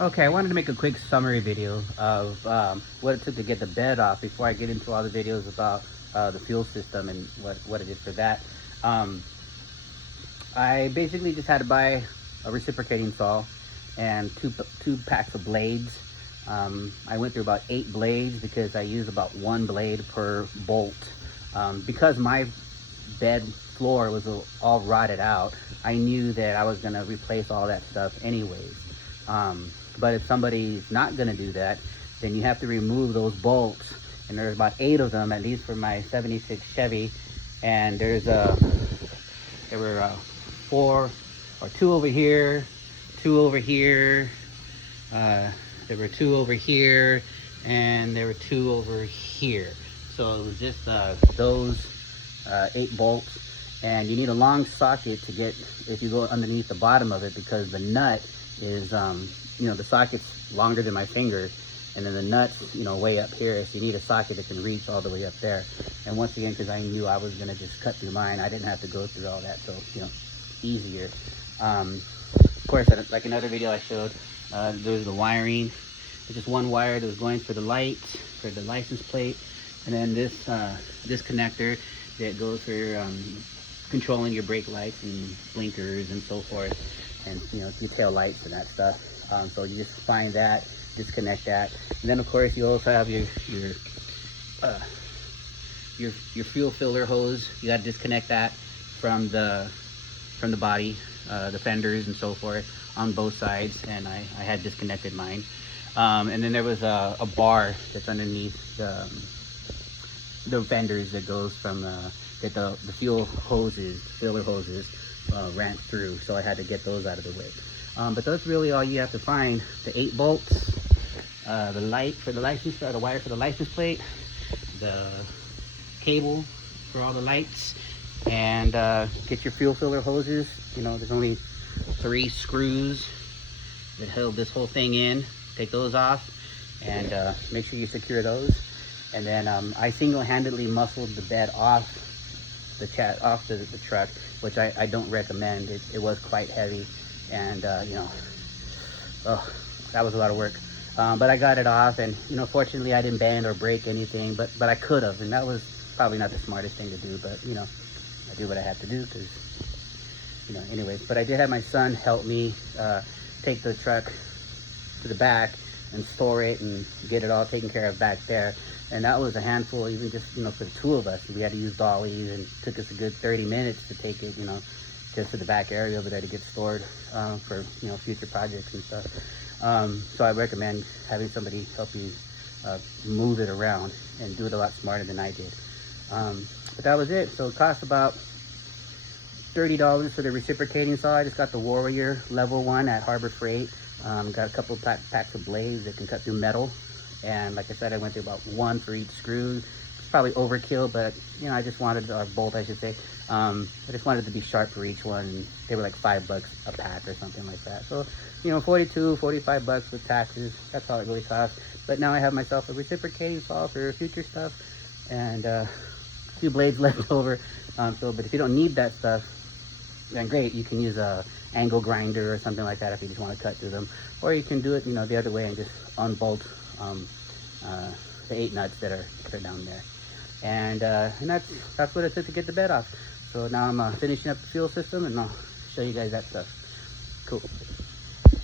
Okay, I wanted to make a quick summary video of what it took to get the bed off before I get into all the videos about the fuel system and what it is for that. Um, I basically just had to buy a reciprocating saw and two packs of blades. I went through about 8 blades because I used about 1 blade per bolt. Because my bed floor was all rotted out, I knew that I was gonna replace all that stuff anyways. But if somebody's not gonna do that, then you have to remove those bolts. And there's about 8 of them, at least for my 76 Chevy. And there were 4 or 2 over here, 2 over here, there were 2 over here, and there were 2 over here. So it was just those 8 bolts. And you need a long socket to get, if you go underneath the bottom of it, because the nut is, the socket's longer than my fingers, and then the nut's, way up here. If you need a socket that can reach all the way up there. And once again, because I knew I was gonna just cut through mine, I didn't have to go through all that, so, easier. Of course, like another video I showed, there was the wiring. There's just one wire that was going for the lights, for the license plate, and then this connector that goes for controlling your brake lights and blinkers and so forth, and your tail lights and that stuff. So you just find that, disconnect that, and then of course you also have your fuel filler hose. You got to disconnect that from the body, the fenders and so forth on both sides, and I had disconnected mine. And then there was a bar that's underneath the fenders that goes from that the fuel hoses, filler hoses ran through, so I had to get those out of the way. But that's really all you have to find: the 8 bolts, the light for the license, the wire for the license plate, the cable for all the lights, and get your fuel filler hoses. There's only 3 screws that held this whole thing in. Take those off and make sure you secure those. And then I single-handedly muscled the bed off the truck, which I don't recommend. It was quite heavy, and that was a lot of work. But I got it off, and fortunately I didn't bend or break anything, but I could have, and that was probably not the smartest thing to do, but I do what I had to do, because anyways. But I did have my son help me take the truck to the back and store it and get it all taken care of back there. And that was a handful, even just for the 2 of us. We had to use dollies, and it took us a good 30 minutes to take it just to the back area over there to get stored for future projects and stuff. So I recommend having somebody help you move it around and do it a lot smarter than I did. But that was it. So it cost about $30 for the reciprocating saw. I just got the Warrior level 1 at Harbor Freight. Got a couple packs of blades that can cut through metal, and like I said, I went through about 1 for each screw. It's probably overkill, but I just wanted, or bolt I should say, I just wanted it to be sharp for each one, and they were like $5 a pack or something like that. So 42, 45 bucks with taxes. That's all it really cost. But now I have myself a reciprocating saw for future stuff, and a few blades left over. But if you don't need that stuff, then great, you can use a angle grinder or something like that if you just want to cut through them, or you can do it the other way and just unbolt the 8 nuts that are down there, and that's what it took to get the bed off. So now I'm finishing up the fuel system, and I'll show you guys that stuff. Cool.